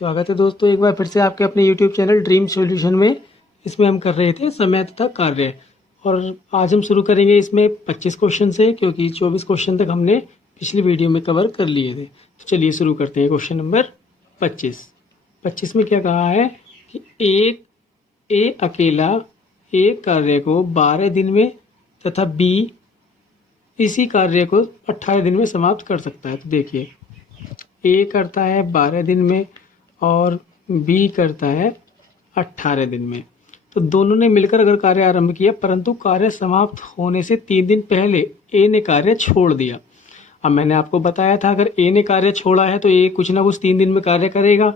स्वागत है दोस्तों एक बार फिर से आपके अपने YouTube चैनल ड्रीम सॉल्यूशन में। इसमें हम कर रहे थे समय तथा कार्य, और आज हम शुरू करेंगे इसमें 25 क्वेश्चन से, क्योंकि 24 क्वेश्चन तक हमने पिछली वीडियो में कवर कर लिए थे। तो चलिए शुरू करते हैं। क्वेश्चन नंबर 25 में क्या कहा है कि ए अकेला एक कार्य को 12 दिन में तथा बी इसी कार्य को 18 दिन में समाप्त कर सकता है। तो देखिए, ए करता है 12 दिन में और बी करता है 18 दिन में। तो दोनों ने मिलकर अगर कार्य आरंभ किया, परंतु कार्य समाप्त होने से 3 दिन पहले ए ने कार्य छोड़ दिया। अब मैंने आपको बताया था, अगर ए ने कार्य छोड़ा है तो ए कुछ ना कुछ 3 दिन में कार्य करेगा।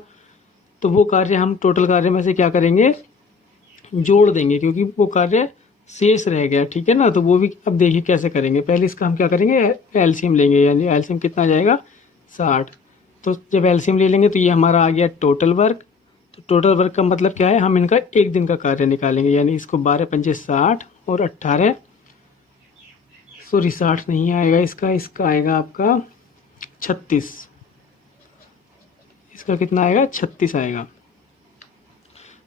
तो वो कार्य हम टोटल कार्य में से क्या करेंगे, जोड़ देंगे, क्योंकि वो कार्य शेष रह गया। ठीक है ना। तो वो भी अब देखिए कैसे करेंगे। पहले इसका हम क्या करेंगे, एलसीएम लेंगे। यानी एलसीएम कितना आ जाएगा, 60। तो जब एलसीएम ले लेंगे तो ये हमारा आ गया टोटल वर्क। तो टोटल वर्क का मतलब क्या है, हम इनका एक दिन का कार्य निकालेंगे। यानी इसको 12 पंजे 60 और 18, सॉरी 60 नहीं आएगा इसका आएगा आपका 36। इसका कितना आएगा, 36 आएगा।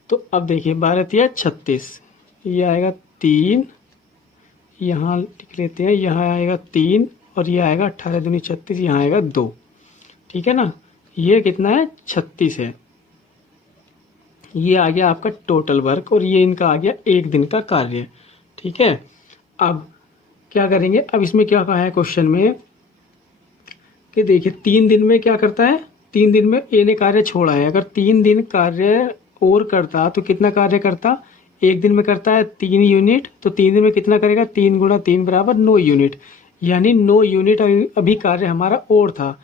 तो अब देखिए 12 तिया 36, ये आएगा 3, यहाँ लिख लेते हैं, यहाँ आएगा 3 और ये आएगा 18 दूनी 36, यहाँ आएगा 2। ठीक है ना। ये कितना है, 36 है। ये आ गया आपका टोटल वर्क और ये इनका आ गया एक दिन का कार्य। ठीक है। अब क्या करेंगे, अब इसमें क्या कहा है क्वेश्चन में कि देखिए 3 दिन में क्या करता है, 3 दिन में ए ने कार्य छोड़ा है। अगर 3 दिन कार्य और करता तो कितना कार्य करता, एक दिन में करता है 3 यूनिट, तो 3 दिन में कितना करेगा, 3 गुणा 3 बराबर 9 यूनिट। यानी 9 यूनिट अभी कार्य हमारा और था।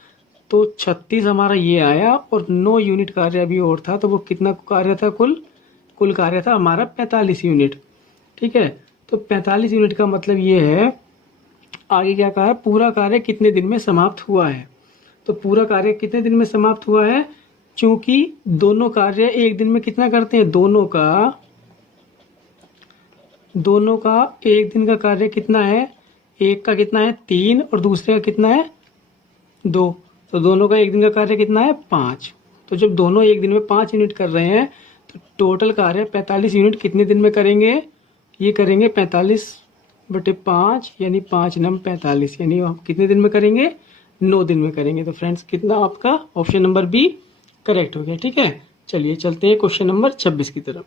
तो 36 हमारा ये आया और 9 यूनिट कार्य अभी और था। तो वो कितना कार्य था, कुल कार्य था हमारा 45 यूनिट। ठीक है। तो 45 यूनिट का मतलब ये है, आगे क्या कहा है, पूरा कार्य कितने दिन में समाप्त हुआ है। तो पूरा कार्य कितने दिन में समाप्त हुआ है, चूंकि दोनों कार्य एक दिन में कितना करते हैं, दोनों का एक दिन का कार्य कितना है, एक का कितना है 3 और दूसरे का कितना है 2। तो दोनों का एक दिन का कार्य कितना है 5। तो जब दोनों एक दिन में 5 यूनिट कर रहे हैं तो टोटल कार्य 45 यूनिट कितने दिन में करेंगे, ये करेंगे 45/5 यानी 5 नम 45, यानी हम कितने दिन में करेंगे, 9 दिन में करेंगे। तो फ्रेंड्स कितना आपका ऑप्शन नंबर बी करेक्ट हो गया। ठीक है। चलिए चलते हैं क्वेश्चन नंबर 26 की तरफ।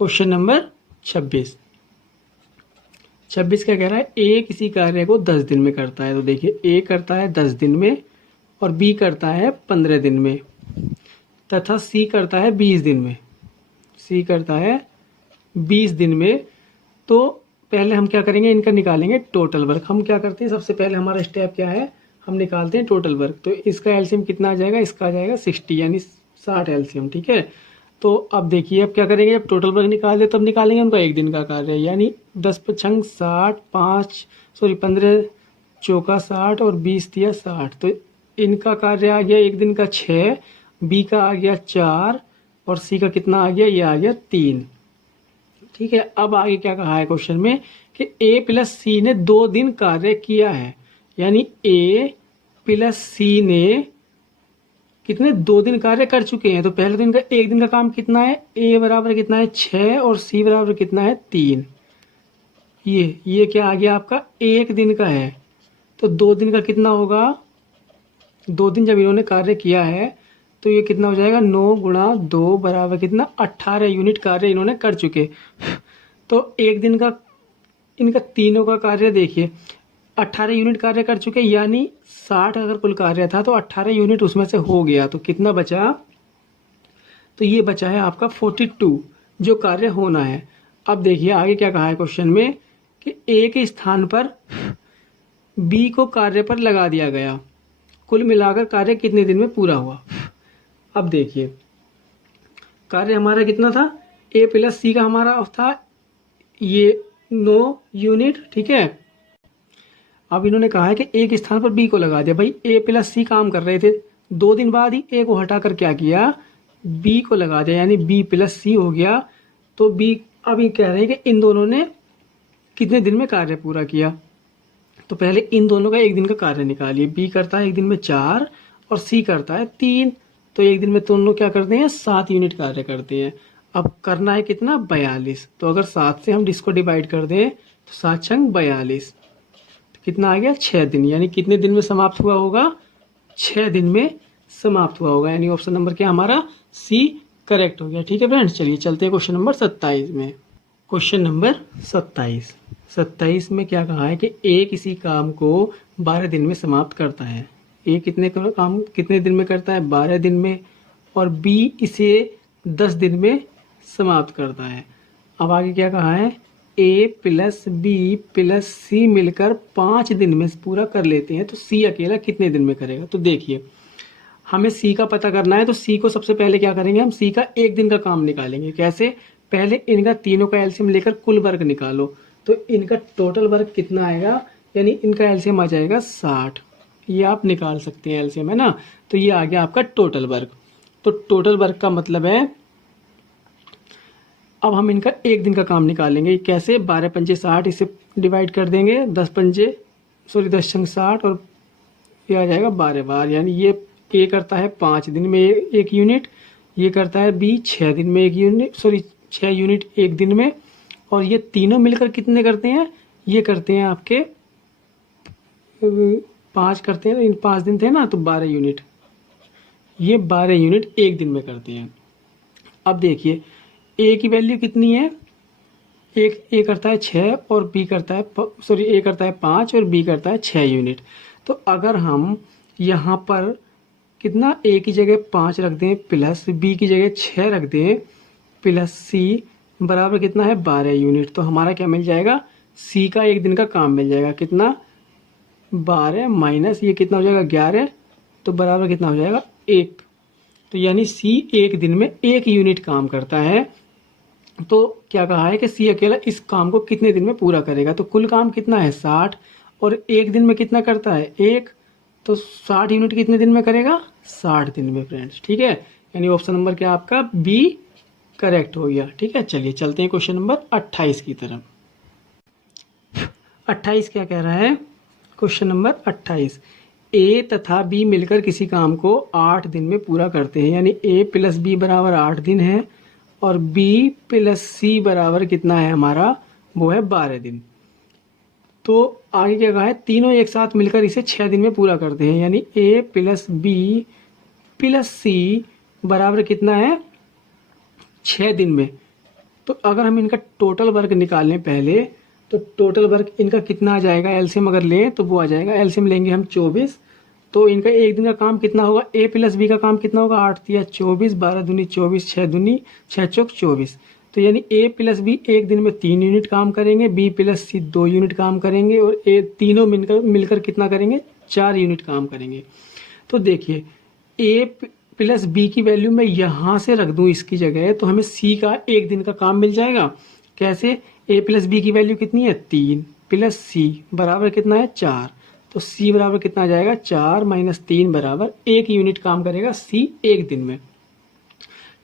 क्वेश्चन नंबर 26 क्या कह रहा है, ए किसी कार्य को 10 दिन में करता है। तो देखिए ए करता है 10 दिन में और बी करता है 15 दिन में तथा सी करता है 20 दिन में। सी करता है 20 दिन में। तो पहले हम क्या करेंगे, इनका निकालेंगे टोटल वर्क। हम क्या करते हैं, सबसे पहले हमारा स्टेप क्या है, हम निकालते हैं टोटल वर्क। तो इसका एलसीएम कितना आ जाएगा, इसका आ जाएगा 60 यानी 60 एलसीएम। ठीक है। तो अब देखिए अब क्या करेंगे, अब टोटल वर्क निकाल दे तब निकालेंगे उनका एक दिन का कार्य। यानी 10 पछंग 60, 15 चौका 60 और 20 दिया 60। तो इनका कार्य आ गया एक दिन का 6, बी का आ गया 4 और सी का कितना आ गया, ये आ गया 3। ठीक है। अब आगे क्या कहा है क्वेश्चन में कि ए प्लस सी ने 2 दिन कार्य किया है। यानी ए प्लस सी ने कितने 2 दिन कार्य कर चुके हैं। तो पहले दिन का एक दिन का काम कितना है, ए बराबर कितना है 6 और सी बराबर कितना है 3। ये क्या आ गया आपका, एक दिन का है। तो 2 दिन का कितना होगा, 2 दिन जब इन्होंने कार्य किया है तो ये कितना हो जाएगा, 9 गुणा 2 बराबर कितना, 18 यूनिट कार्य इन्होंने कर चुके। तो एक दिन का इनका तीनों का कार्य देखिए 18 यूनिट कार्य कर चुके। यानी 60 अगर कुल कार्य था तो 18 यूनिट उसमें से हो गया। तो कितना बचा, तो ये बचा है आपका 42 जो कार्य होना है। अब देखिए आगे क्या कहा है क्वेश्चन में कि ए के स्थान पर बी को कार्य पर लगा दिया गया, कुल मिलाकर कार्य कितने दिन में पूरा हुआ। अब देखिए कार्य हमारा कितना था, ए प्लस सी का हमारा था ये 9 यूनिट। ठीक है। अब इन्होंने कहा है कि ए के स्थान पर बी को लगा दिया। भाई ए प्लस सी काम कर रहे थे, 2 दिन बाद ही ए को हटाकर क्या किया, बी को लगा दिया, यानी बी प्लस सी हो गया। तो बी अब ये कह रहे हैं कि इन दोनों ने कितने दिन में कार्य पूरा किया। तो पहले इन दोनों का एक दिन का कार्य निकालिए। बी करता है एक दिन में 4 और सी करता है 3। तो एक दिन में दोनों क्या करते हैं, 7 यूनिट कार्य करते हैं। अब करना है कितना, 42। तो अगर 7 से हम इसको डिवाइड कर दें तो 7 छंग 42, तो कितना आ गया, 6 दिन। यानी कितने दिन में समाप्त हुआ होगा, 6 दिन में समाप्त हुआ होगा। यानी ऑप्शन नंबर क्या हमारा सी करेक्ट हो गया। ठीक है फ्रेंड्स, चलिए चलते हैं क्वेश्चन नंबर 27 में। क्वेश्चन नंबर 27 में क्या कहा है कि ए किसी काम को 12 दिन में समाप्त करता है। ए काम कितने दिन में करता है, 12 दिन में, और बी इसे 10 दिन में समाप्त करता है। अब आगे क्या कहा है, ए प्लस बी प्लस सी मिलकर 5 दिन में पूरा कर लेते हैं, तो सी अकेला कितने दिन में करेगा। तो देखिए हमें सी का पता करना है, तो सी को सबसे पहले क्या करेंगे, हम सी का एक दिन का काम निकालेंगे। कैसे, पहले इनका तीनों का एलसीएम लेकर कुल वर्ग निकालो, तो इनका टोटल वर्ग कितना आएगा, यानी इनका एलसीएम आ जाएगा 60। ये आप निकाल सकते हैं एलसीएम, है ना। तो ये आ गया आपका टोटल वर्ग। तो टोटल वर्ग का मतलब है, अब हम इनका एक दिन का काम निकालेंगे। कैसे, 12 पंजे 60, इसे डिवाइड कर देंगे, 10 छंग 60, और ये आ जाएगा 12 बार। यानी ये ए करता है 5 दिन में एक यूनिट, ये करता है बी 6 दिन में 6 यूनिट एक दिन में, और ये तीनों मिलकर कितने करते हैं, ये करते हैं आपके 5 करते हैं, इन 5 दिन थे ना, तो 12 यूनिट, ये 12 यूनिट एक दिन में करते हैं। अब देखिए ए की वैल्यू कितनी है, एक ए करता है 6 और बी करता है ए करता है 5 और बी करता है 6 यूनिट। तो अगर हम यहाँ पर कितना, ए की जगह 5 रख दें प्लस बी की जगह 6 रख दें प्लस सी बराबर कितना है, 12 यूनिट, तो हमारा क्या मिल जाएगा, सी का एक दिन का काम मिल जाएगा। कितना, 12 माइनस ये कितना हो जाएगा, 11, तो बराबर कितना हो जाएगा, 1। तो यानी सी एक दिन में 1 यूनिट काम करता है। तो क्या कहा है कि सी अकेला इस काम को कितने दिन में पूरा करेगा। तो कुल काम कितना है, 60, और एक दिन में कितना करता है, 1, तो 60 यूनिट कितने दिन में करेगा, 60 दिन में फ्रेंड्स। ठीक है, यानी ऑप्शन नंबर क्या आपका बी करेक्ट हो गया। ठीक है, चलिए चलते हैं क्वेश्चन नंबर 28 की तरफ। 28 क्या कह रहा है, क्वेश्चन नंबर 28, ए तथा बी मिलकर किसी काम को 8 दिन में पूरा करते हैं। यानी ए प्लस बी बराबर 8 दिन है, और बी प्लस सी बराबर कितना है हमारा, वो है 12 दिन। तो आगे क्या कहा है, तीनों एक साथ मिलकर इसे 6 दिन में पूरा करते हैं। यानी ए प्लस बी प्लस सी बराबर कितना है, 6 दिन में। तो अगर हम इनका टोटल वर्क निकालें पहले, तो टोटल वर्क इनका कितना आ जाएगा, एलसीएम अगर लें तो वो आ जाएगा, एलसीएम लेंगे हम 24, तो इनका एक दिन का काम कितना होगा, ए प्लस बी का काम कितना होगा, 8 तिया 24, 12 दूनी 24, 6 दूनी 6 चौक 24। तो यानी ए प्लस बी एक दिन में 3 यूनिट काम करेंगे, बी प्लस सी 2 यूनिट काम करेंगे, और ए तीनों मिलकर कितना करेंगे, 4 यूनिट काम करेंगे। तो देखिए ए प्लस बी की वैल्यू मैं यहाँ से रख दूँ इसकी जगह, तो हमें सी का एक दिन का काम मिल जाएगा। कैसे, ए प्लस बी की वैल्यू कितनी है, 3 प्लस सी बराबर कितना है, 4, तो सी बराबर कितना आ जाएगा, 4 माइनस 3 बराबर 1 यूनिट काम करेगा सी एक दिन में।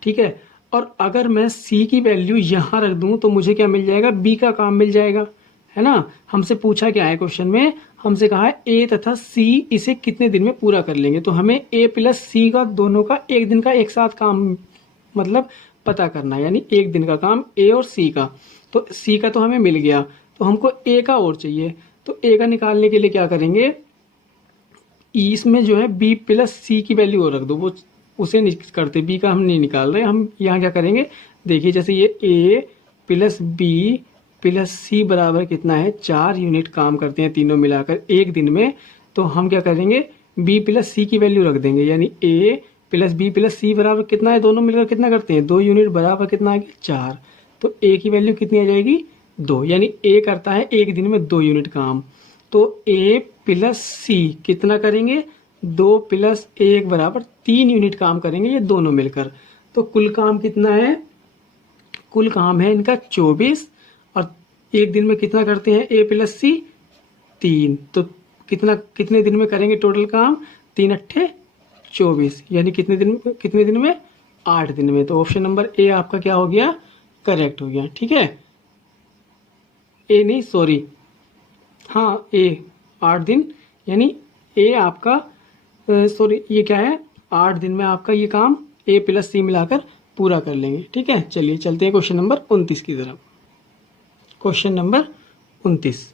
ठीक है, और अगर मैं सी की वैल्यू यहाँ रख दूँ तो मुझे क्या मिल जाएगा, बी का काम मिल जाएगा, है ना। हमसे पूछा क्या है क्वेश्चन में, हमसे कहा है ए तथा सी इसे कितने दिन में पूरा कर लेंगे। तो हमें ए प्लस सी का दोनों का एक दिन का एक साथ काम मतलब पता करना है, यानी एक दिन का काम ए और सी का। तो सी का तो हमें मिल गया, तो हमको ए का और चाहिए। तो ए का निकालने के लिए क्या करेंगे, इसमें जो है बी प्लस सी की वैल्यू और रख दो, वो उसे नहीं करते, बी का हम नहीं निकाल रहे। हम यहाँ क्या करेंगे, देखिए जैसे ये ए प्लस बी प्लस सी बराबर कितना है, 4 यूनिट काम करते हैं तीनों मिलाकर एक दिन में। तो हम क्या करेंगे, बी प्लस सी की वैल्यू रख देंगे, यानी ए प्लस बी प्लस सी बराबर कितना है, दोनों मिलकर कितना करते हैं, 2 यूनिट बराबर कितना आ गया, 4। तो ए की वैल्यू कितनी आ जाएगी, 2, यानी ए करता है एक दिन में 2 यूनिट काम। तो ए प्लस सी कितना करेंगे, 2 प्लस 1 बराबर 3 यूनिट काम करेंगे ये दोनों मिलकर। तो कुल काम कितना है, कुल काम है इनका 24, और एक दिन में कितना करते हैं ए प्लस सी, 3। तो कितने दिन में करेंगे टोटल काम, 3 अट्ठे 24, यानी कितने दिन में 8 दिन में। तो ऑप्शन नंबर ए आपका क्या हो गया, करेक्ट हो गया। ठीक है, ए नहीं सॉरी, हाँ ए 8 दिन, यानी ए आपका सॉरी ये क्या है 8 दिन में आपका ये काम A प्लस सी मिलाकर पूरा कर लेंगे। ठीक है, चलिए चलते हैं क्वेश्चन नंबर 29 की तरफ। क्वेश्चन नंबर 29,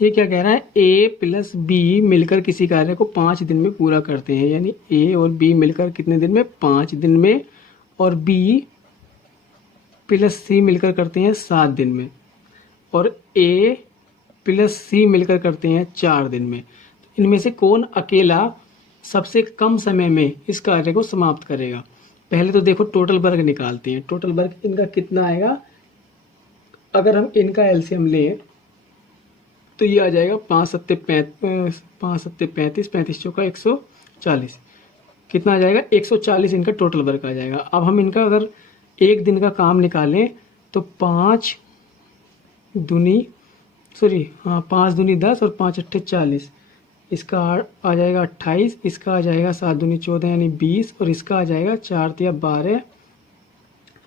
ये क्या कह रहा है, A प्लस बी मिलकर किसी कार्य को 5 दिन में पूरा करते हैं। यानी A और B मिलकर कितने दिन में, 5 दिन में, और B प्लस सी मिलकर करते हैं 7 दिन में, और A प्लस सी मिलकर करते हैं 4 दिन में। तो इनमें से कौन अकेला सबसे कम समय में इस कार्य को समाप्त करेगा? पहले तो देखो टोटल वर्ग निकालते हैं। टोटल वर्ग इनका कितना आएगा, अगर हम इनका एलसीएम लें तो ये आ जाएगा 5 सत्ते 35, 35 चौका 140, कितना आ जाएगा 140 इनका टोटल वर्क आ जाएगा। अब हम इनका अगर एक दिन का काम निकालें तो 5 दूनी 10 और 5 अट्ठे 40, इसका आ जाएगा 28, इसका आ जाएगा 7 दूनी 14 यानी 20, और इसका आ जाएगा 4 तिया 12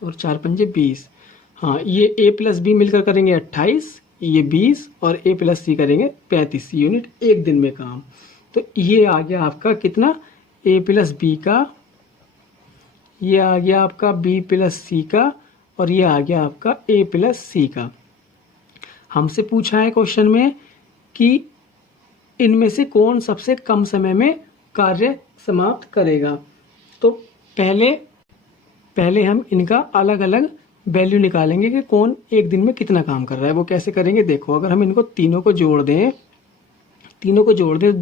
और 4 पंजे 20। हाँ, ये A प्लस बी मिलकर करेंगे 28, ये 20, और A प्लस सी करेंगे 35 यूनिट एक दिन में काम। तो ये आ गया आपका कितना, A प्लस बी का, ये आ गया आपका B प्लस सी का, और ये आ गया आपका A प्लस सी का। हमसे पूछा है क्वेश्चन में कि इनमें से कौन सबसे कम समय में कार्य समाप्त करेगा। तो पहले हम इनका अलग अलग वैल्यू निकालेंगे कि कौन एक दिन में कितना काम कर रहा है। वो कैसे करेंगे, देखो अगर हम इनको तीनों को जोड़ दें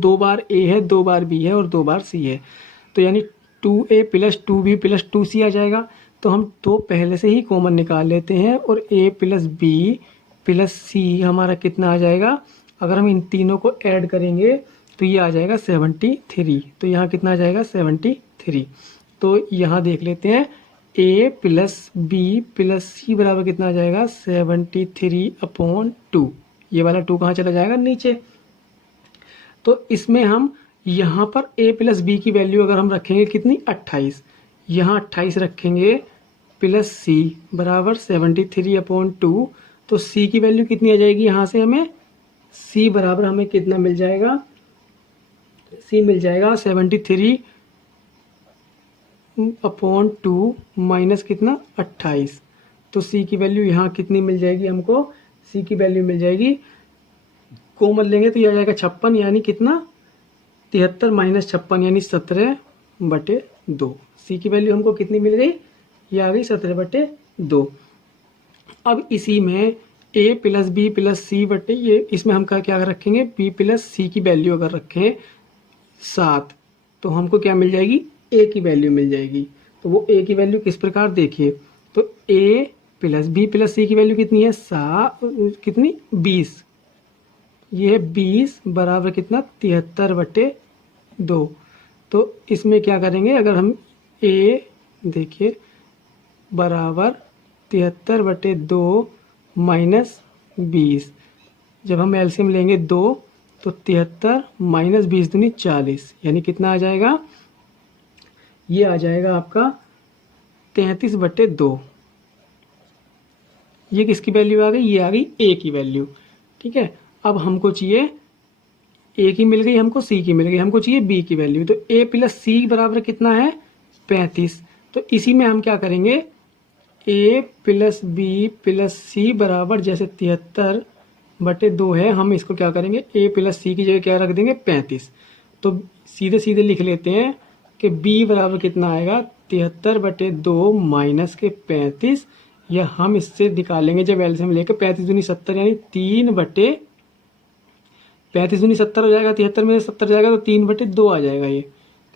2 बार A है, 2 बार B है और 2 बार C है, तो यानी 2A plus 2B plus 2C आ जाएगा। तो हम तो पहले से ही कॉमन निकाल लेते हैं, और A plus B plus C हमारा कितना आ जाएगा, अगर हम इन तीनों को ऐड करेंगे तो ये आ जाएगा 73। तो यहाँ कितना आ जाएगा 73। तो यहाँ देख लेते हैं A प्लस बी प्लस सी बराबर कितना आ जाएगा 73/2। ये वाला 2 कहाँ चला जाएगा, नीचे। तो इसमें हम यहाँ पर A प्लस बी की वैल्यू अगर हम रखेंगे कितनी 28, यहाँ 28 रखेंगे, प्लस सी बराबर 73/2। तो C की वैल्यू कितनी आ जाएगी, यहाँ से हमें C बराबर हमें कितना मिल जाएगा, C मिल जाएगा 73/2 माइनस कितना 28। तो C की वैल्यू यहाँ कितनी मिल जाएगी हमको, C की वैल्यू मिल जाएगी, कॉमन लेंगे तो ये आ जाएगा 56, यानी कितना 73 माइनस 56 यानी 17/2। C की वैल्यू हमको कितनी मिल गई, ये आ गई 17/2। अब इसी में A प्लस बी प्लस सी बटे ये, इसमें हम क्या रखेंगे, B प्लस सी की वैल्यू अगर रखें 7, तो हमको क्या मिल जाएगी, A की वैल्यू मिल जाएगी। तो वो A की वैल्यू किस प्रकार देखिए, तो A प्लस बी प्लस सी की वैल्यू कितनी है, 20, ये है 20 बराबर कितना 73/2। तो इसमें क्या करेंगे, अगर हम A देखिए बराबर 73/2 माइनस 20, जब हम एलसीएम लेंगे 2 तो 73 माइनस 20 दूनी 40, यानी कितना आ जाएगा, ये आ जाएगा आपका 33/2। ये किसकी वैल्यू आ गई, ये आ गई A की वैल्यू। ठीक है, अब हमको चाहिए A की मिल गई, हमको C की मिल गई, हमको चाहिए B की वैल्यू। तो A प्लस C बराबर कितना है 35। तो इसी में हम क्या करेंगे, A प्लस बी प्लस सी बराबर जैसे 73/2 है, हम इसको क्या करेंगे, A प्लस सी की जगह क्या रख देंगे 35। तो सीधे सीधे लिख लेते हैं कि B बराबर कितना आएगा 73/2 माइनस के 35, या हम इससे निकालेंगे जब एलसीएम लेकर 35 दूनी 70 यानी 35 दूनी 70 हो जाएगा, 73 में 70 जाएगा तो 3/2 आ जाएगा। ये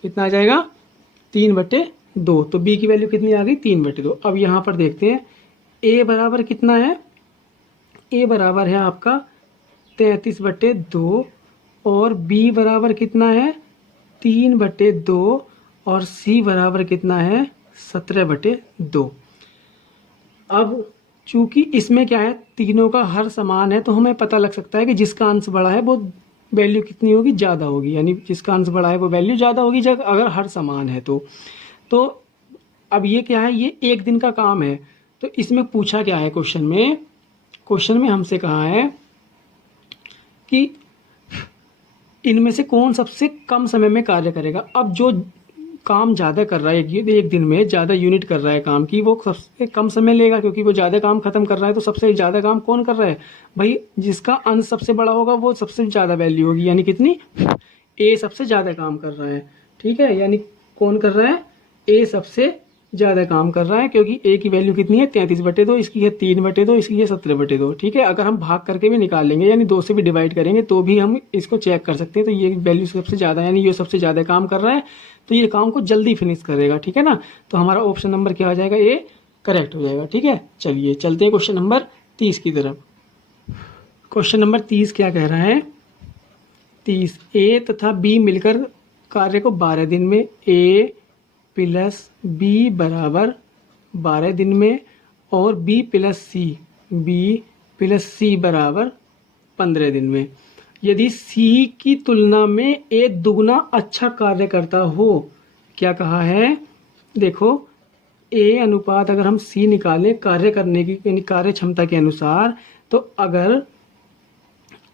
कितना आ जाएगा 3/2। तो B की वैल्यू कितनी आ गई 3/2। अब यहाँ पर देखते हैं A बराबर कितना है, A बराबर है आपका 33/2 और B बराबर कितना है 3/2 और C बराबर कितना है 17/2। अब चूंकि इसमें क्या है, तीनों का हर समान है, तो हमें पता लग सकता है कि जिसका अंश बड़ा है वो वैल्यू कितनी होगी, ज़्यादा होगी। यानी जिसका अंश बड़ा है वो वैल्यू ज़्यादा होगी जब अगर हर समान है तो अब ये क्या है, ये एक दिन का काम है। तो इसमें पूछा क्या है क्वेश्चन में हमसे कहा है कि इनमें से कौन सबसे कम समय में कार्य करेगा। अब जो काम ज़्यादा कर रहा है, एक दिन में ज़्यादा यूनिट कर रहा है काम की, वो सबसे कम समय लेगा, क्योंकि वो ज़्यादा काम खत्म कर रहा है। तो सबसे ज़्यादा काम कौन कर रहा है भाई, जिसका अंश सबसे बड़ा होगा वो सबसे ज़्यादा वैल्यू होगी, यानी कितनी, ए सबसे ज़्यादा काम कर रहा है। ठीक है, यानी कौन कर रहा है, ए सबसे ज़्यादा काम कर रहा है, क्योंकि ए की वैल्यू कितनी है 33/2, इसकी है 3/2, इसकी है 17/2। ठीक है, अगर हम भाग करके भी निकाल लेंगे यानी 2 से भी डिवाइड करेंगे तो भी हम इसको चेक कर सकते हैं। तो ये वैल्यू सबसे ज़्यादा, यानी ये सबसे ज़्यादा काम कर रहा है, तो ये काम को जल्दी फिनिश करेगा। ठीक है ना, तो हमारा ऑप्शन नंबर क्या हो जाएगा, ए करेक्ट हो जाएगा। ठीक है, चलिए चलते हैं क्वेश्चन नंबर 30 की तरफ। क्वेश्चन नंबर 30 क्या कह रहा है, 30, ए तथा बी मिलकर कार्य को 12 दिन में, ए प्लस बी बराबर 12 दिन में, और बी प्लस सी बराबर 15 दिन में। यदि सी की तुलना में ए दुगना अच्छा कार्य करता हो, क्या कहा है, देखो ए अनुपात अगर हम सी निकालें कार्य करने की, यानी कार्य क्षमता के अनुसार, तो अगर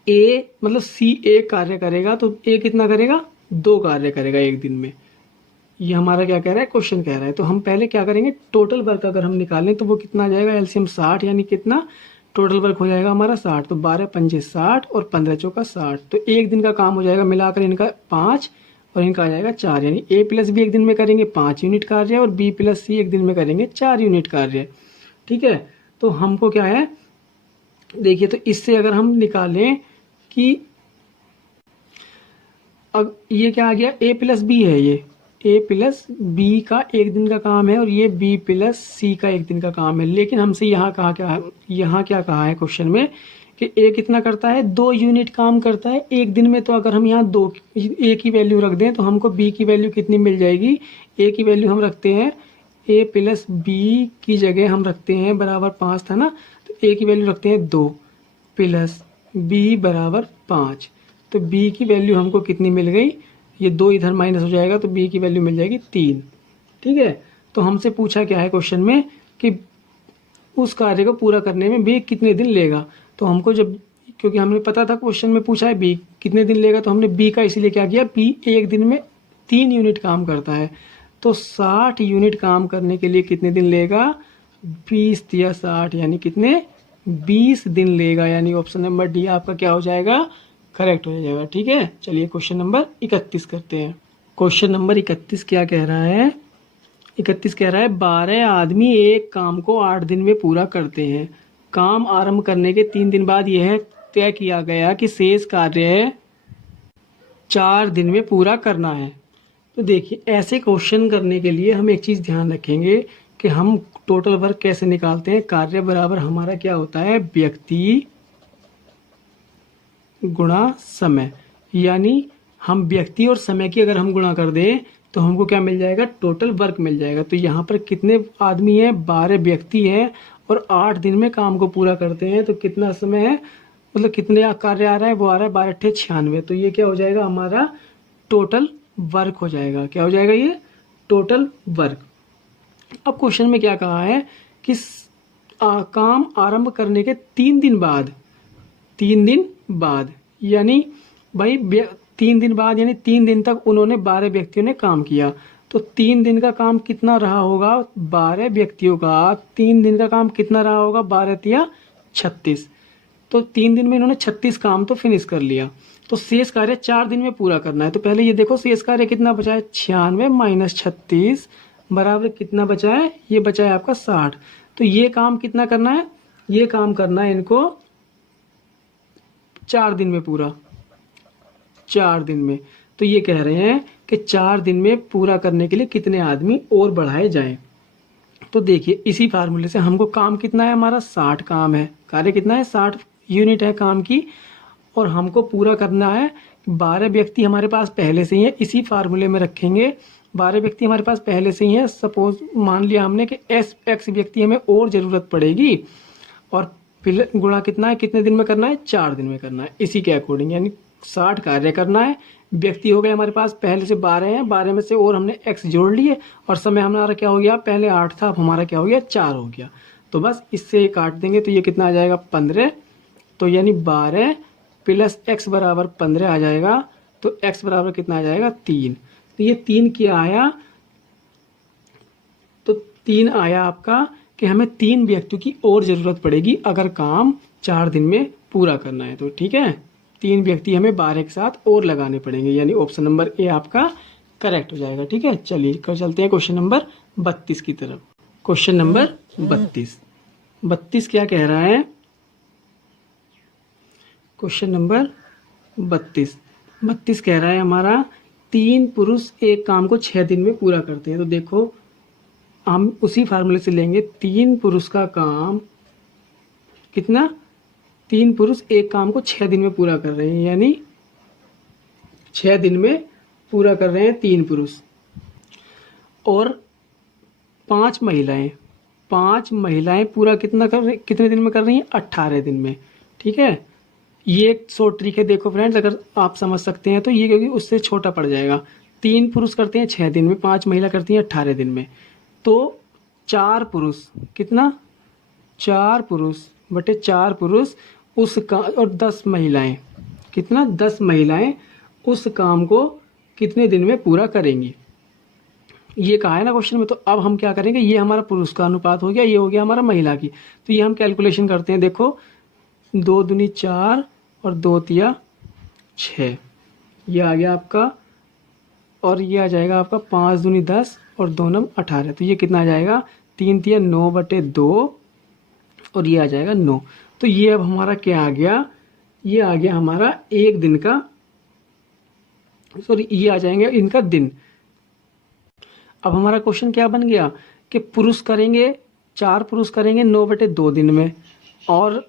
ए मतलब सी एक कार्य करेगा तो ए कितना करेगा, 2 कार्य करेगा एक दिन में। ये हमारा क्या कह रहा है, क्वेश्चन कह रहा है। तो हम पहले क्या करेंगे, टोटल वर्क अगर हम निकालें तो वो कितना आ जाएगा, एलसीएम 60, यानी कितना टोटल वर्क हो जाएगा हमारा 60। तो 12 पंजे 60 और 15 चौका 60, तो एक दिन का काम हो जाएगा मिलाकर इनका 5 और इनका आ जाएगा 4, यानी ए प्लस बी एक दिन में करेंगे 5 यूनिट कार्य और बी प्लस सी एक दिन में करेंगे 4 यूनिट कार्य। ठीक है, तो हमको क्या है, देखिए, तो इससे अगर हम निकालें कि अब ये क्या आ गया, ए प्लस बी है, ये ए प्लस बी का एक दिन का काम है और ये बी प्लस सी का एक दिन का काम है। लेकिन हमसे यहाँ कहा क्या है, यहाँ क्या कहा है क्वेश्चन में कि ए कितना करता है, 2 यूनिट काम करता है एक दिन में। तो अगर हम यहाँ 2 ए की वैल्यू रख दें तो हमको बी की वैल्यू कितनी मिल जाएगी, ए की वैल्यू हम रखते हैं, ए प्लस बी की जगह हम रखते हैं बराबर 5 था ना, तो ए की वैल्यू रखते हैं 2 प्लस बी बराबर 5। तो बी की वैल्यू हमको कितनी मिल गई, ये 2 इधर माइनस हो जाएगा तो बी की वैल्यू मिल जाएगी 3। ठीक है, तो हमसे पूछा क्या है क्वेश्चन में कि उस कार्य को पूरा करने में बी कितने दिन लेगा। तो हमको जब, क्योंकि हमने पता था क्वेश्चन में पूछा है बी कितने दिन लेगा, तो हमने बी का इसीलिए क्या किया, बी एक दिन में 3 यूनिट काम करता है, तो 60 यूनिट काम करने के लिए कितने दिन लेगा, 20 या 60, यानी कितने, 20 दिन लेगा। यानी ऑप्शन नंबर डी आपका क्या हो जाएगा, करेक्ट हो जाएगा। ठीक है, चलिए क्वेश्चन नंबर 31 करते हैं। क्वेश्चन नंबर 31 क्या कह रहा है, 31 कह रहा है 12 आदमी एक काम को 8 दिन में पूरा करते हैं। काम आरंभ करने के 3 दिन बाद यह तय किया गया कि शेष कार्य 4 दिन में पूरा करना है। तो देखिए, ऐसे क्वेश्चन करने के लिए हम एक चीज़ ध्यान रखेंगे कि हम टोटल वर्क कैसे निकालते हैं। कार्य बराबर हमारा क्या होता है, व्यक्ति गुणा समय, यानी हम व्यक्ति और समय की अगर हम गुणा कर दें तो हमको क्या मिल जाएगा, टोटल वर्क मिल जाएगा। तो यहाँ पर कितने आदमी हैं, 12 व्यक्ति हैं और 8 दिन में काम को पूरा करते हैं। तो कितना समय है, मतलब कितने कार्य आ रहा है, वो आ रहा है 12 × 96। तो ये क्या हो जाएगा, हमारा टोटल वर्क हो जाएगा। क्या हो जाएगा, ये टोटल वर्क। अब क्वेश्चन में क्या कहा है कि काम आरंभ करने के 3 दिन बाद, 3 दिन बाद, यानी भाई 3 दिन बाद, यानी 3 दिन तक उन्होंने 12 व्यक्तियों ने काम किया। तो 3 दिन का काम कितना रहा होगा, 12 व्यक्तियों का 3 दिन का काम कितना रहा होगा, 12 × 36। तो 3 दिन में इन्होंने 36 काम तो फिनिश कर लिया। तो शेष कार्य 4 दिन में पूरा करना है। तो पहले ये देखो शेष कार्य कितना बचा है, 96 - 36 बराबर कितना बचा है, ये बचा है आपका 60। तो ये काम कितना करना है, ये काम करना है इनको 4 दिन में पूरा, 4 दिन में। तो ये कह रहे हैं कि 4 दिन में पूरा करने के लिए कितने आदमी और बढ़ाए जाएं। तो देखिए, इसी फार्मूले से हमको काम कितना है, हमारा 60 काम है, कार्य कितना है, 60 यूनिट है काम की, और हमको पूरा करना है। 12 व्यक्ति हमारे पास पहले से ही है, इसी फार्मूले में रखेंगे। 12 व्यक्ति हमारे पास पहले से ही है। सपोज मान लिया हमने कि x व्यक्ति हमें और ज़रूरत पड़ेगी, और गुणा कितना है, कितने दिन में करना है, 4 दिन में करना है। इसी के अकॉर्डिंग यानी 60 कार्य करना है। व्यक्ति हो गए हमारे पास पहले से 12 हैं, 12 में से और हमने x जोड़ लिए, और समय हमारा क्या हो गया, पहले 8 था, अब हमारा क्या हो गया, 4 हो गया। तो बस इससे काट देंगे तो ये कितना आ जाएगा, 15। तो यानी 12 + x बराबर 15 आ जाएगा। तो x बराबर कितना आ जाएगा 3। तो ये 3 क्या आया, तो 3 आया आपका कि हमें 3 व्यक्तियों की और ज़रूरत पड़ेगी अगर काम 4 दिन में पूरा करना है तो। ठीक है, 3 व्यक्ति हमें 12 के साथ और लगाने पड़ेंगे, यानी ऑप्शन नंबर ए आपका करेक्ट हो जाएगा। ठीक है, चलिए कर चलते हैं क्वेश्चन नंबर 32 की तरफ। क्वेश्चन नंबर 32 क्या कह रहा है, क्वेश्चन नंबर 32 कह रहा है हमारा 3 पुरुष एक काम को 6 दिन में पूरा करते हैं। तो देखो हम उसी फार्मूले से लेंगे, 3 पुरुष का काम कितना, 3 पुरुष एक काम को 6 दिन में पूरा कर रहे हैं, यानी 6 दिन में पूरा कर रहे हैं 3 पुरुष, और 5 महिलाएं पूरा कितने दिन में कर रही हैं, 18 दिन में। ठीक है, ये एक शॉर्ट ट्रिक है, देखो फ्रेंड्स अगर आप समझ सकते हैं तो ये, क्योंकि उससे छोटा पड़ जाएगा। 3 पुरुष करते हैं 6 दिन में, 5 महिला करती हैं 18 दिन में, तो 4 पुरुष कितना, 4 पुरुष बटे 4 पुरुष उस काम, और 10 महिलाएं कितना, 10 महिलाएं उस काम को कितने दिन में पूरा करेंगी, ये कहा है ना क्वेश्चन में। तो अब हम क्या करेंगे, ये हमारा पुरुष का अनुपात हो गया, ये हो गया हमारा महिला की। तो ये हम कैलकुलेशन करते हैं, देखो 2 दूनी 4 और 2 तिया 6, ये आ गया आपका, और ये आ जाएगा आपका 5 दूनी 10 और 2 नम 18। तो ये कितना आ जाएगा, 3 तिया 9 बटे 2 और ये आ जाएगा 9। तो ये अब हमारा क्या आ गया, ये आ गया हमारा एक दिन का, सॉरी ये आ जाएंगे इनका दिन। अब हमारा क्वेश्चन क्या बन गया कि पुरुष करेंगे, 4 पुरुष करेंगे 9 बटे 2 दिन में, और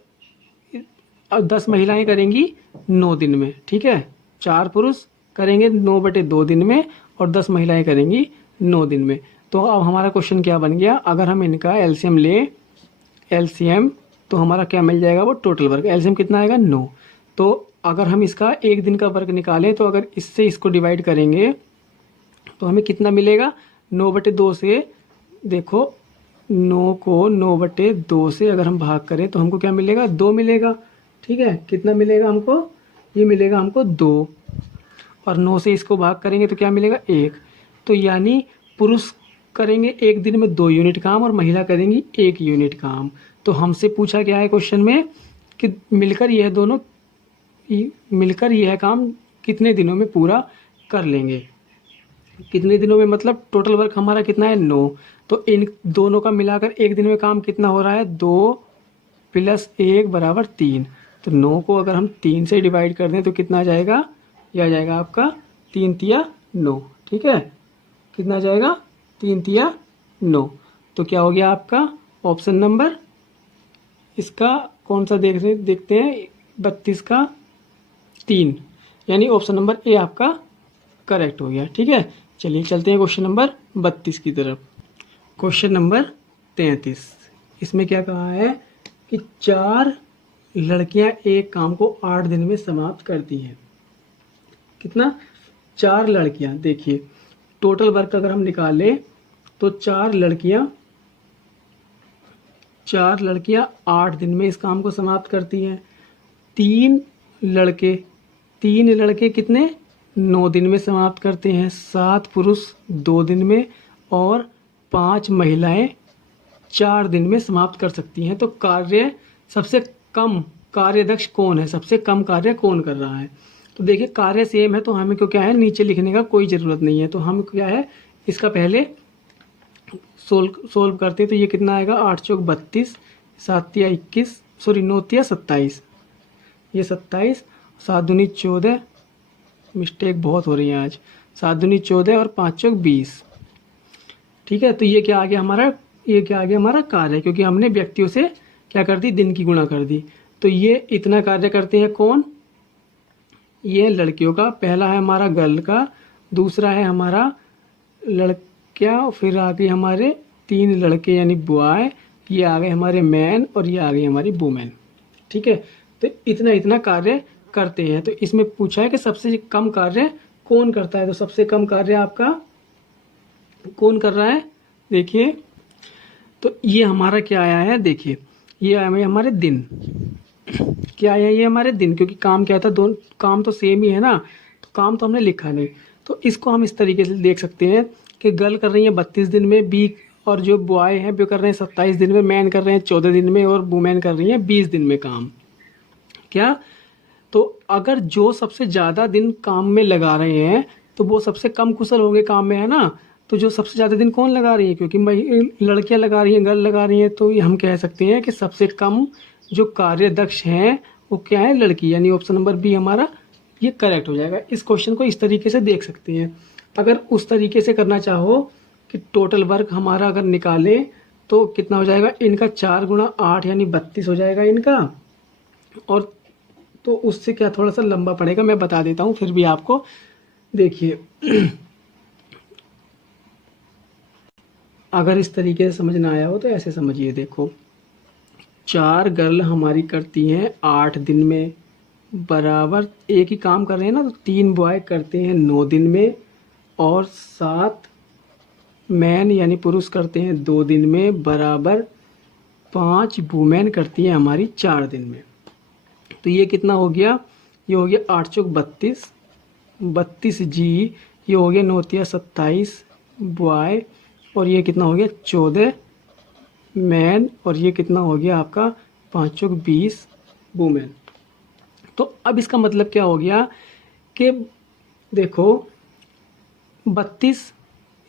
10 महिलाएं करेंगी 9 दिन में। ठीक है, 4 पुरुष करेंगे 9 बटे 2 दिन में और 10 महिलाएं करेंगी 9 दिन में। तो अब हमारा क्वेश्चन क्या बन गया, अगर हम इनका एलसीएम ले, एलसीएम तो हमारा क्या मिल जाएगा, वो टोटल वर्क, एलसीएम कितना आएगा 9। तो अगर हम इसका एक दिन का वर्क निकालें तो अगर इससे इसको डिवाइड करेंगे तो हमें कितना मिलेगा, 9 बटे 2 से, देखो 9 को 9 बटे 2 से अगर हम भाग करें तो हमको क्या मिलेगा, 2 मिलेगा। ठीक है, कितना मिलेगा हमको, ये मिलेगा हमको 2, और 9 से इसको भाग करेंगे तो क्या मिलेगा 1। तो यानी पुरुष करेंगे एक दिन में 2 यूनिट काम और महिला करेंगी 1 यूनिट काम। तो हमसे पूछा क्या है क्वेश्चन में कि मिलकर यह काम कितने दिनों में पूरा कर लेंगे, कितने दिनों में, मतलब टोटल वर्क हमारा कितना है 9। तो इन दोनों का मिलाकर एक दिन में काम कितना हो रहा है, 2 + 1 बराबर 3। तो 9 को अगर हम 3 से डिवाइड कर दें तो कितना आ जाएगा, यह आ जाएगा आपका 3 तिया 9। ठीक है, कितना आ जाएगा, 3 तिया 9। तो क्या हो गया आपका ऑप्शन नंबर, इसका कौन सा देखते हैं, 32 का 3, यानी ऑप्शन नंबर ए आपका करेक्ट हो गया। ठीक है, चलिए चलते हैं क्वेश्चन नंबर 32 की तरफ। क्वेश्चन नंबर 33, इसमें क्या कहा है कि 4 लड़कियां एक काम को 8 दिन में समाप्त करती हैं। कितना, 4 लड़कियां, देखिए टोटल वर्क अगर हम निकालें तो 4 लड़कियां 8 दिन में इस काम को समाप्त करती हैं। 3 लड़के कितने, 9 दिन में समाप्त करते हैं। 7 पुरुष 2 दिन में, और 5 महिलाएं 4 दिन में समाप्त कर सकती हैं। तो कार्य सबसे कम कार्यदक्ष कौन है, सबसे कम कार्य कौन कर रहा है। तो देखिए कार्य सेम है तो हमें को क्या है, नीचे लिखने का कोई ज़रूरत नहीं है। तो हम क्या है, इसका पहले सोल्व करते हैं। तो ये कितना आएगा, 8 चौक 32, 7 तिया 21, सॉरी 9 तिया 27, ये 27, 7 दूनी 14, मिस्टेक बहुत हो रही है आज, 7 दूनी 14 और 5 चौक 20। ठीक है, तो ये क्या आ गया हमारा, कार्य, क्योंकि हमने व्यक्तियों से क्या कर दी, दिन की गुणा कर दी। तो ये इतना कार्य करते हैं कौन, ये लड़कियों का, पहला है हमारा गर्ल का, दूसरा है हमारा लड़कियां, फिर आ गई हमारे 3 लड़के यानी बॉय, ये आ गए हमारे मैन, और ये आ गई हमारी वुमेन। ठीक है, तो इतना कार्य करते हैं। तो इसमें पूछा है कि सबसे कम कार्य कौन करता है। तो सबसे कम कार्य आपका कौन कर रहा है, देखिए तो ये हमारा क्या आया है, देखिए ये आया है हमारे दिन, क्या आया ये हमारे दिन, क्योंकि काम क्या था, दोनों काम तो सेम ही है ना। तो काम तो हमने लिखा नहीं। तो इसको हम इस तरीके से देख सकते हैं कि गर्ल कर रही है 32 दिन में, बी और जो बॉय हैं वो कर रहे हैं 27 दिन में, मैन कर रहे हैं 14 दिन में और वुमेन कर रही हैं 20 दिन में काम। क्या? तो अगर जो सबसे ज़्यादा दिन काम में लगा रहे हैं तो वो सबसे कम कुशल होंगे काम में, है ना। तो जो सबसे ज़्यादा दिन कौन लगा रही है? क्योंकि लड़कियां लगा रही हैं, गर्ल लगा रही हैं, तो ये हम कह सकते हैं कि सबसे कम जो कार्यदक्ष हैं वो क्या है? लड़की। यानी ऑप्शन नंबर बी हमारा ये करेक्ट हो जाएगा। इस क्वेश्चन को इस तरीके से देख सकते हैं। अगर उस तरीके से करना चाहो कि टोटल वर्क हमारा अगर निकालें तो कितना हो जाएगा? इनका 4 गुणा 8 यानी 32 हो जाएगा इनका। और तो उससे क्या थोड़ा सा लंबा पड़ेगा, मैं बता देता हूँ फिर भी आपको। देखिए अगर इस तरीके से समझ ना आया हो तो ऐसे समझिए। देखो 4 गर्ल हमारी करती हैं 8 दिन में, बराबर एक ही काम कर रहे हैं ना, तो 3 बॉय करते हैं 9 दिन में, और 7 मैन यानी पुरुष करते हैं 2 दिन में, बराबर 5 वुमेन करती हैं हमारी 4 दिन में। तो ये कितना हो गया? ये हो गया 8 चौक 32, 32 जी, ये हो गया 9 तिया 27 बॉय, और ये कितना हो गया? 14 मैन, और ये कितना हो गया आपका? 5 चौक 20 वुमेन। तो अब इसका मतलब क्या हो गया कि देखो 32,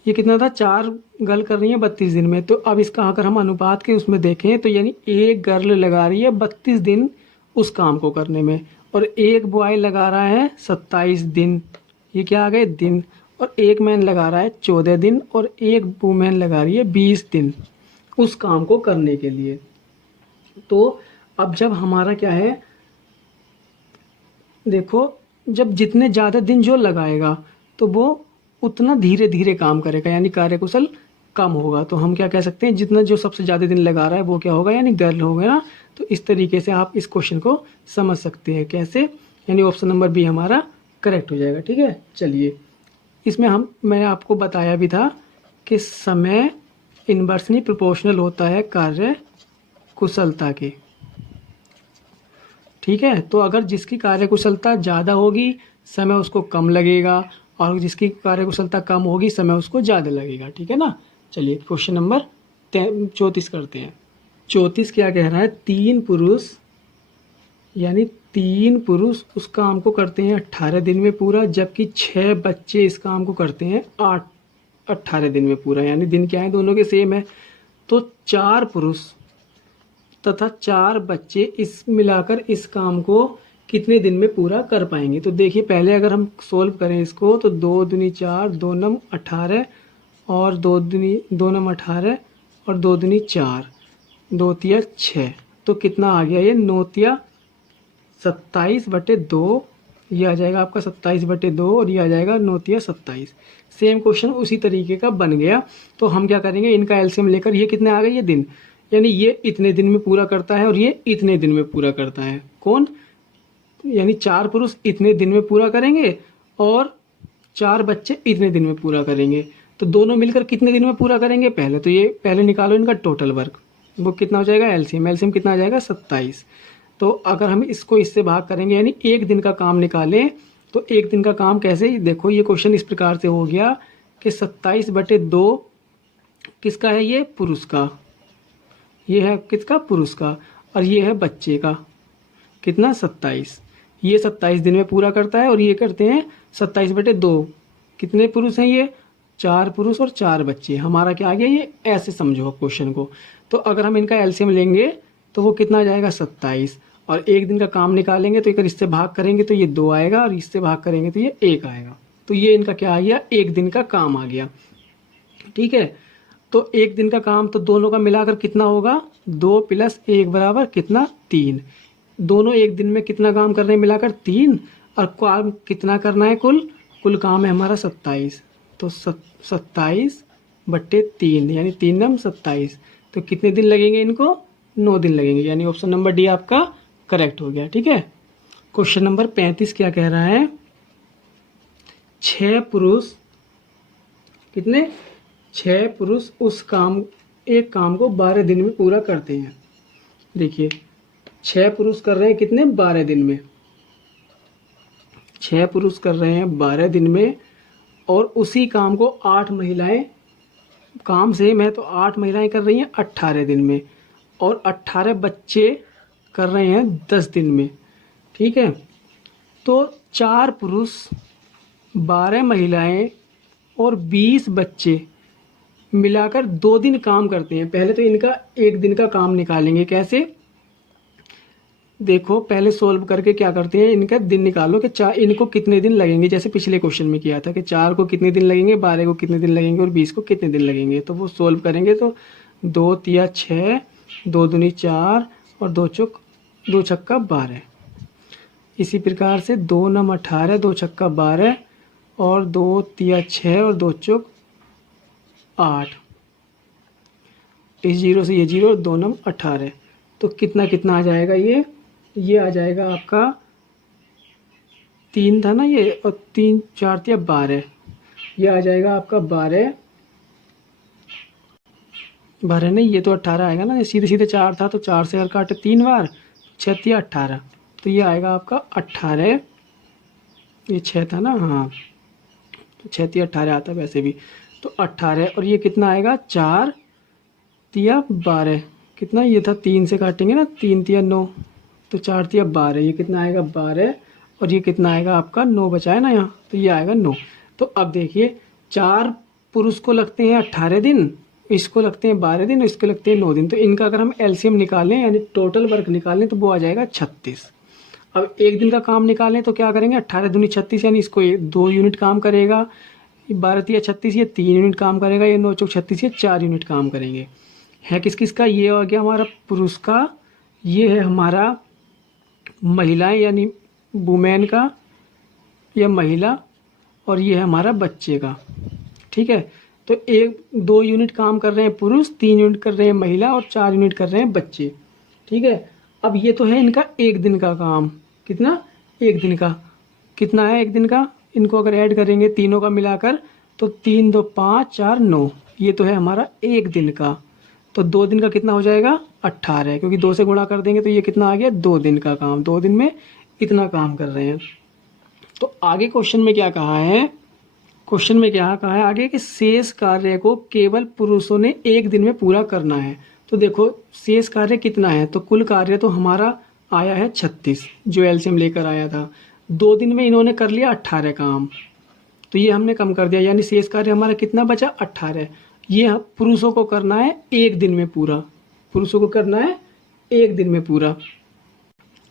ये कितना था? 4 गर्ल कर रही है 32 दिन में। तो अब इसका अगर हम अनुपात के उसमें देखें तो यानी एक गर्ल लगा रही है 32 दिन उस काम को करने में, और एक बॉय लगा रहा है 27 दिन, ये क्या आ गए? दिन। और एक मैन लगा रहा है 14 दिन, और एक वुमेन लगा रही है 20 दिन उस काम को करने के लिए। तो अब जब हमारा क्या है, देखो जब जितने ज़्यादा दिन जो लगाएगा तो वो उतना धीरे धीरे काम करेगा, यानी कार्यकुशल कम होगा। तो हम क्या कह सकते हैं? जितना जो सबसे ज़्यादा दिन लगा रहा है वो क्या होगा? यानी गर्ल होगा ना। तो इस तरीके से आप इस क्वेश्चन को समझ सकते हैं। कैसे? यानी ऑप्शन नंबर बी हमारा करेक्ट हो जाएगा। ठीक है, चलिए इसमें मैंने आपको बताया भी था कि समय इन्वर्सली प्रोपोर्शनल होता है कार्य कुशलता के। ठीक है, तो अगर जिसकी कार्यकुशलता ज़्यादा होगी समय उसको कम लगेगा, और जिसकी कार्यकुशलता कम होगी समय उसको ज़्यादा लगेगा। ठीक है ना। चलिए क्वेश्चन नंबर 34 करते हैं। 34 क्या कह रहा है? 3 पुरुष यानी 3 पुरुष उस काम को करते हैं 18 दिन में पूरा, जबकि 6 बच्चे इस काम को करते हैं 18 दिन में पूरा। यानी दिन क्या है? दोनों के सेम है। तो 4 पुरुष तथा 4 बच्चे इस मिलाकर इस काम को कितने दिन में पूरा कर पाएंगे? तो देखिए पहले अगर हम सोल्व करें इसको तो 2 दूनी 4, 2 नम 18, और 2 नम 18 और 2 दूनी 4, 2 तिया 6, तो कितना आ गया? ये 9 तिया 27/2, ये आ जाएगा आपका 27/2, और ये आ जाएगा 9 तिया 27। सेम क्वेश्चन उसी तरीके का बन गया। तो हम क्या करेंगे? इनका एलसीएम लेकर, ये कितने आ गए? ये दिन, यानी ये इतने दिन में पूरा करता है और ये इतने दिन में पूरा करता है। कौन? यानी 4 पुरुष इतने दिन में पूरा करेंगे और 4 बच्चे इतने दिन में पूरा करेंगे। तो दोनों मिलकर कितने दिन में पूरा करेंगे? पहले निकालो इनका टोटल वर्क, वो कितना हो जाएगा? एलसीएम कितना आ जाएगा? 27। तो अगर हम इसको इससे भाग करेंगे यानी एक दिन का काम निकालें, तो एक दिन का काम कैसे? देखो ये क्वेश्चन इस प्रकार से हो गया कि 27/2 किसका है? ये पुरुष का, ये है किसका? पुरुष का, और ये है बच्चे का, कितना? 27। ये 27 दिन में पूरा करता है, और ये करते हैं 27/2। कितने पुरुष हैं ये? 4 पुरुष और 4 बच्चे। हमारा क्या आ गया? ये ऐसे समझो क्वेश्चन को। तो अगर हम इनका एलसीएम लेंगे तो वो कितना आ जाएगा? 27, और एक दिन का काम निकालेंगे तो अगर इससे भाग करेंगे तो ये 2 आएगा, और इससे भाग करेंगे तो ये 1 आएगा। तो ये इनका क्या आ गया? एक दिन का काम आ गया। ठीक है, तो एक दिन का काम तो दोनों का मिलाकर कितना होगा? 2 + 1 बराबर कितना? 3। दोनों एक दिन में कितना काम कर रहे हैं? मिलाकर 3। और काम कितना करना है? कुल काम है हमारा 27। तो 27/3 यानी 3 नम 27। तो कितने दिन लगेंगे इनको? 9 दिन लगेंगे। यानी ऑप्शन नंबर डी आपका करेक्ट हो गया। ठीक है, क्वेश्चन नंबर 35 क्या कह रहा है? 6 पुरुष, कितने? 6 पुरुष एक काम को 12 दिन में पूरा करते हैं। देखिए 6 पुरुष कर रहे हैं कितने? 12 दिन में। 6 पुरुष कर रहे हैं 12 दिन में, और उसी काम को 8 महिलाएं, काम सेम है तो 8 महिलाएं कर रही हैं 18 दिन में, और 18 बच्चे कर रहे हैं 10 दिन में। ठीक है, तो 4 पुरुष 12 महिलाएं और 20 बच्चे मिलाकर 2 दिन काम करते हैं। पहले तो इनका 1 दिन का काम निकालेंगे। कैसे? देखो, पहले सोल्व करके क्या करते हैं, इनका दिन निकालो कि इनको कितने दिन लगेंगे। जैसे पिछले क्वेश्चन में किया था कि 4 को कितने दिन लगेंगे, 12 को कितने दिन लगेंगे और 20 को कितने दिन लगेंगे। तो वो सोल्व करेंगे तो 2 तिया 6, 2 दूनी 4 और 2 छक्का 12। इसी प्रकार से 2 नम 18, 2 छक्का 12 और 2 तिया 6 और 2 चौक 8। इस 0 से ये 0 और 2 नम 18। तो कितना कितना आ जाएगा ये आ जाएगा आपका 3 था ना ये, और 3 4 तिया 12। ये आ जाएगा आपका 12 नहीं, ये तो 18 आएगा ना। ये सीधे सीधे 4 था तो 4 से अगर काटे 3 बार, 6 तिया 18, तो ये आएगा आपका 18। ये 6 था ना, हाँ, तो 6 तिया 18 आता वैसे भी, तो 18। और ये कितना आएगा 4 तिया 12। कितना ये था, 3 से काटेंगे ना, 3 तिया 9, तो 4 तिया 12। ये कितना आएगा 12, और ये कितना आएगा आपका 9 बचा है ना यहाँ, तो ये आएगा 9। तो अब देखिए, 4 पुरुष को लगते हैं 18 दिन, इसको लगते हैं 12 दिन, इसको लगते हैं 9 दिन। तो इनका अगर हम एलसीएम निकालें यानी टोटल वर्क निकालें तो वो आ जाएगा 36। अब 1 दिन का काम निकालें तो क्या करेंगे, 18 दूनी 36, यानी इसको 2 यूनिट काम करेगा, 12 तिया 36, ये 3 यूनिट काम करेगा, ये 9 चौक 36, ये 4 यूनिट काम करेंगे। है किस किस का, ये हो गया हमारा पुरुष का, ये है हमारा महिलाएं यानी वुमेन का, यह महिला, और ये है हमारा बच्चे का। ठीक है, तो 2 यूनिट काम कर रहे हैं पुरुष, 3 यूनिट कर रहे हैं महिला और 4 यूनिट कर रहे हैं बच्चे। ठीक है, अब ये तो है इनका 1 दिन का काम। कितना, 1 दिन का कितना है 1 दिन का, इनको अगर ऐड करेंगे तीनों का मिलाकर तो 3 2 5 4 9, ये तो है हमारा 1 दिन का। तो 2 दिन का कितना हो जाएगा 18, क्योंकि 2 से गुणा कर देंगे तो ये कितना आ गया 2 दिन का काम। 2 दिन में इतना काम कर रहे हैं। तो आगे क्वेश्चन में क्या कहा है, क्वेश्चन में क्या कहा है आगे कि शेष कार्य को केवल पुरुषों ने 1 दिन में पूरा करना है। तो देखो शेष कार्य कितना है, तो कुल कार्य तो हमारा आया है 36 जो एलसीएम लेकर आया था। 2 दिन में इन्होंने कर लिया 18 काम, तो ये हमने कम कर दिया, यानी शेष कार्य हमारा कितना बचा 18। ये पुरुषों को करना है 1 दिन में पूरा, पुरुषों को करना है 1 दिन में पूरा।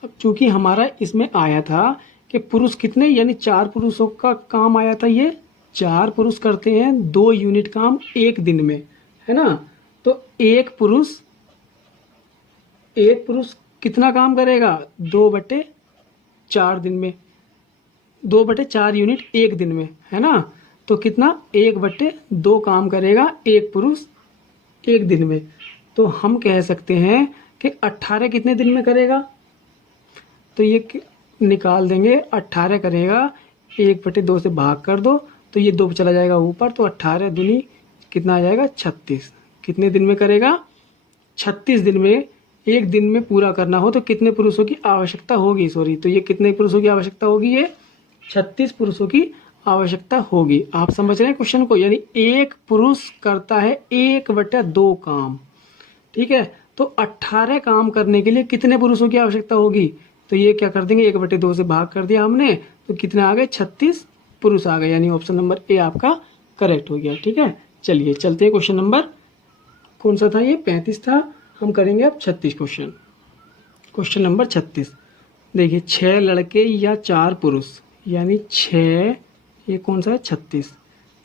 अब चूंकि हमारा इसमें आया था कि पुरुष कितने, यानी 4 पुरुषों का काम आया था, ये 4 पुरुष करते हैं 2 यूनिट काम 1 दिन में, है ना। तो एक पुरुष कितना काम करेगा 2/4 दिन में, 2/4 यूनिट 1 दिन में, है ना। तो कितना 1/2 काम करेगा एक पुरुष 1 दिन में। तो हम कह सकते हैं कि 18 कितने दिन में करेगा, तो ये निकाल देंगे 18 करेगा 1/2 से भाग कर दो तो ये 2 चला जाएगा ऊपर, तो 18 दूनी कितना आ जाएगा 36। कितने दिन में करेगा 36 दिन में। 1 दिन में पूरा करना हो तो कितने पुरुषों की आवश्यकता होगी, तो ये कितने पुरुषों की आवश्यकता होगी, ये 36 पुरुषों की आवश्यकता होगी। आप समझ रहे हैं क्वेश्चन को, यानी एक पुरुष करता है 1/2 काम। ठीक है, तो 18 काम करने के लिए कितने पुरुषों की आवश्यकता होगी, तो ये क्या कर देंगे 1/2 से भाग कर दिया हमने, तो कितने आ गए 36 पुरुष आ गए, यानी ऑप्शन नंबर ए आपका करेक्ट हो गया। ठीक है, चलिए चलते हैं क्वेश्चन नंबर कौन सा था, ये 35 था। हम करेंगे अब 36 क्वेश्चन। क्वेश्चन नंबर 36 देखिए, 6 लड़के या 4 पुरुष, यानी 6, ये कौन सा है 36,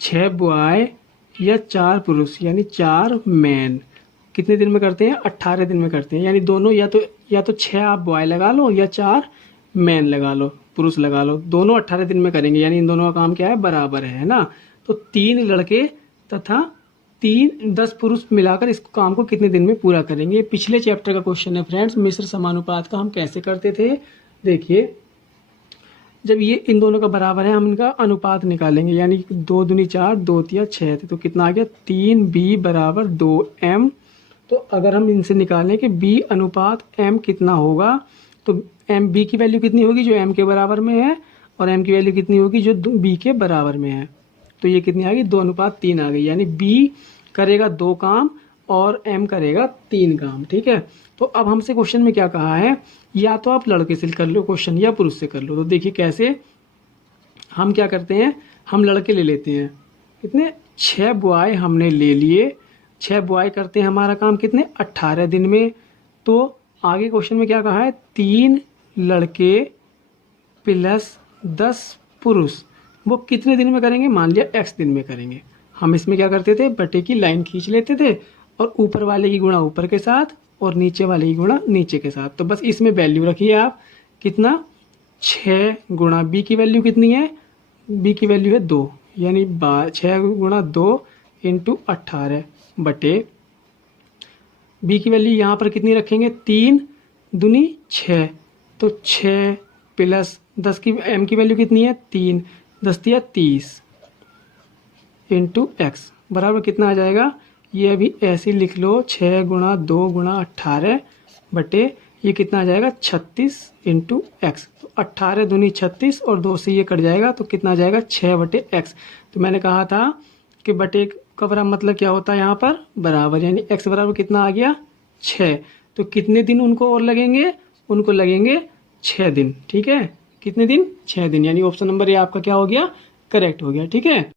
6 बॉय या 4 पुरुष यानी 4 मैन कितने दिन में करते हैं 18 दिन में करते हैं। यानी दोनों या तो 6 आप बॉय लगा लो या 4 मैन लगा लो, पुरुष लगा लो, दोनों 18 दिन में करेंगे, यानी इन दोनों का काम क्या है बराबर है ना। तो 3 लड़के तथा 10 पुरुष मिलाकर इस काम को कितने दिन में पूरा करेंगे। पिछले चैप्टर का क्वेश्चन है फ्रेंड्स, मिश्र समानुपात का हम कैसे करते थे। देखिए, जब ये इन दोनों का बराबर है हम इनका अनुपात निकालेंगे, यानी 2 दूनी 4, 2 तिया 6 थे, तो कितना आ गया 3b बराबर 2m। तो अगर हम इनसे निकालें कि b अनुपात m कितना होगा, तो m b की वैल्यू कितनी होगी जो m के बराबर में है, और m की वैल्यू कितनी होगी जो b के बराबर में है। तो ये कितनी आ गई, 2:3 आ गई, यानी b करेगा 2 काम और m करेगा 3 काम। ठीक है, तो अब हमसे क्वेश्चन में क्या कहा है, या तो आप लड़के से कर लो क्वेश्चन या पुरुष से कर लो। तो देखिए कैसे हम क्या करते हैं, हम लड़के ले लेते हैं, कितने 6 बॉय हमने ले लिए, 6 बॉय करते हैं हमारा काम कितने 18 दिन में। तो आगे क्वेश्चन में क्या कहा है, 3 लड़के प्लस 10 पुरुष वो कितने दिन में करेंगे, मान लिया x दिन में करेंगे। हम इसमें क्या करते थे, बटे की लाइन खींच लेते थे और ऊपर वाले की गुणा ऊपर के साथ और नीचे वाले की गुणा नीचे के साथ। तो बस इसमें वैल्यू रखिए आप, कितना 6 गुणा b की वैल्यू कितनी है, b की वैल्यू है 2, यानी 6 गुणा 2 इंटू 18 बटे b की वैल्यू यहाँ पर कितनी रखेंगे, 3 दूनी 6, तो 6 प्लस 10 की m की वैल्यू कितनी है 3, 10 दिया 30 इंटू एक्स बराबर कितना आ जाएगा, ये अभी ऐसे लिख लो, 6 गुणा 2 गुणा 18 बटे ये कितना आ जाएगा 36 इंटू एक्स। तो 18 दूनी 36 और 2 से ये कट जाएगा तो कितना आ जाएगा 6 बटे एक्स। तो मैंने कहा था कि बटे का बराबर मतलब क्या होता है यहाँ पर बराबर, यानी एक्स बराबर कितना आ गया 6। तो कितने दिन उनको और लगेंगे, उनको लगेंगे 6 दिन। ठीक है, कितने दिन 6 दिन, यानी ऑप्शन नंबर ए आपका क्या हो गया, करेक्ट हो गया। ठीक है,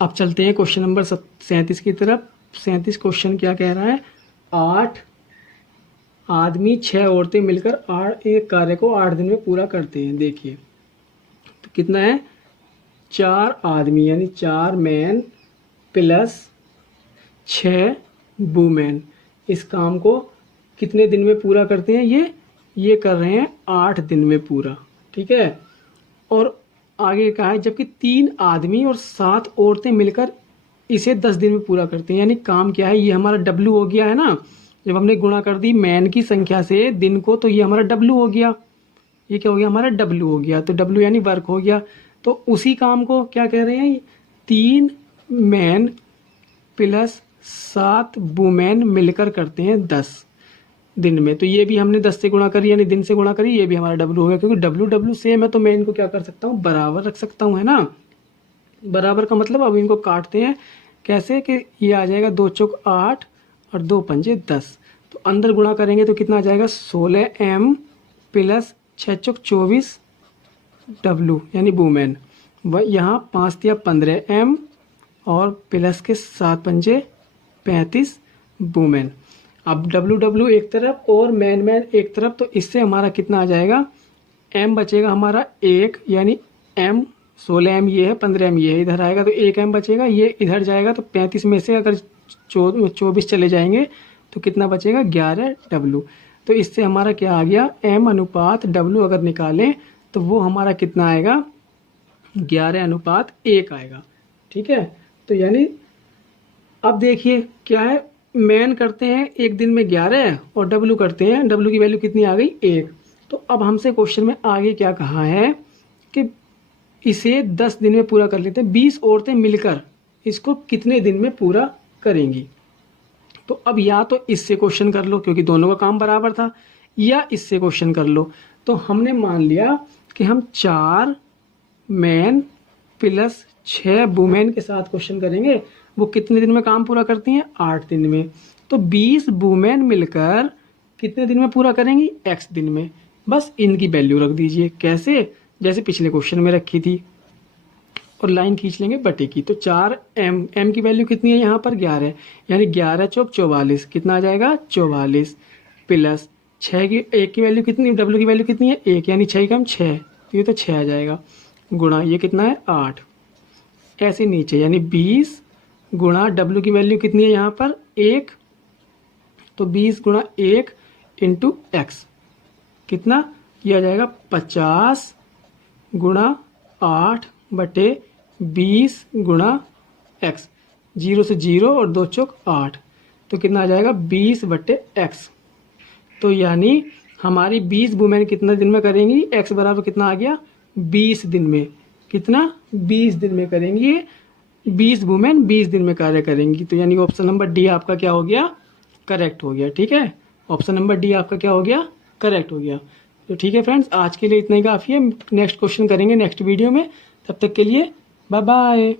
अब चलते हैं क्वेश्चन नंबर 37 की तरफ। 37 क्वेश्चन क्या कह रहा है, 8 आदमी 6 औरतें मिलकर एक कार्य को 8 दिन में पूरा करते हैं। देखिए तो कितना है, 4 आदमी यानी 4 मैन प्लस 6 वुमेन इस काम को कितने दिन में पूरा करते हैं, ये कर रहे हैं 8 दिन में पूरा। ठीक है, और आगे कहा है जबकि 3 आदमी और 7 औरतें मिलकर इसे 10 दिन में पूरा करते हैं। यानी काम क्या है, ये हमारा डब्ल्यू हो गया है ना, जब हमने गुणा कर दी मैन की संख्या से दिन को तो ये हमारा डब्ल्यू हो गया, ये क्या हो गया हमारा डब्ल्यू हो गया, तो डब्ल्यू यानी वर्क हो गया। तो उसी काम को क्या कह रहे हैं, 3 मैन प्लस 7 वुमेन मिलकर करते हैं 10 दिन में। तो ये भी हमने 10 से गुणा करी यानी दिन से गुणा करी, ये भी हमारा डब्ल्यू हो गया, क्योंकि डब्ल्यू डब्ल्यू सेम है तो मैं इनको क्या कर सकता हूँ बराबर रख सकता हूँ, है ना। बराबर का मतलब अब इनको काटते हैं कैसे कि ये आ जाएगा 2 चौक 8 और 2 पंजे 10, तो अंदर गुणा करेंगे तो कितना आ जाएगा 16m प्लस 6 चौक 24 डब्ल्यू यानी वुमेन, यहाँ 5 दिया 15m और प्लस के 7 पंजे 35 वुमेन। अब डब्ल्यू डब्ल्यू एक तरफ और मैन मैन एक तरफ, तो इससे हमारा कितना आ जाएगा, m बचेगा हमारा 1 यानी m 16m ये है 15m ये है, इधर आएगा तो 1m बचेगा, ये इधर जाएगा तो 35 में से अगर 24 चले जाएंगे तो कितना बचेगा 11w। तो इससे हमारा क्या आ गया, m अनुपात w अगर निकालें तो वो हमारा कितना आएगा 11:1 आएगा। ठीक है, तो यानी अब देखिए क्या है, मैन करते हैं एक दिन में 11 और डब्ल्यू करते हैं, डब्ल्यू की वैल्यू कितनी आ गई 1। तो अब हमसे क्वेश्चन में आगे क्या कहा है कि इसे 10 दिन में पूरा कर लेते हैं, 20 औरतें मिलकर इसको कितने दिन में पूरा करेंगी। तो अब या तो इससे क्वेश्चन कर लो क्योंकि दोनों का काम बराबर था, या इससे क्वेश्चन कर लो। तो हमने मान लिया कि हम 4 मैन प्लस 6 वुमेन के साथ क्वेश्चन करेंगे, वो कितने दिन में काम पूरा करती हैं 8 दिन में। तो 20 वुमेन मिलकर कितने दिन में पूरा करेंगी x दिन में। बस इनकी वैल्यू रख दीजिए, कैसे, जैसे पिछले क्वेश्चन में रखी थी, और लाइन खींच लेंगे बटे की। तो 4m की वैल्यू कितनी है यहाँ पर 11 यानी 11 चौक 44 कितना आ जाएगा 44 प्लस 6 की 1 की वैल्यू कितनी, w की वैल्यू कितनी है 1 यानी 6 कम 6, तो ये तो 6 आ जाएगा, गुणा ये कितना है 8, ऐसे नीचे यानी 20 गुणा w की वैल्यू कितनी है यहाँ पर 1, तो 20 गुणा 1 इंटू एक्स कितना, ये आ जाएगा 50 गुणा 8 बटे 20 गुणा x, 0 से 0 और 2 चौक 8, तो कितना आ जाएगा 20 बटे x। तो यानी हमारी 20 वुमेन कितना दिन में करेंगी, x बराबर कितना आ गया 20 दिन में, कितना 20 दिन में करेंगी, 20 वुमेन 20 दिन में कार्य करेंगी। तो यानी ऑप्शन नंबर डी आपका क्या हो गया, करेक्ट हो गया। ठीक है, ऑप्शन नंबर डी आपका क्या हो गया, करेक्ट हो गया। तो ठीक है फ्रेंड्स, आज के लिए इतना ही काफ़ी है। नेक्स्ट क्वेश्चन करेंगे नेक्स्ट वीडियो में। तब तक के लिए बाय बाय।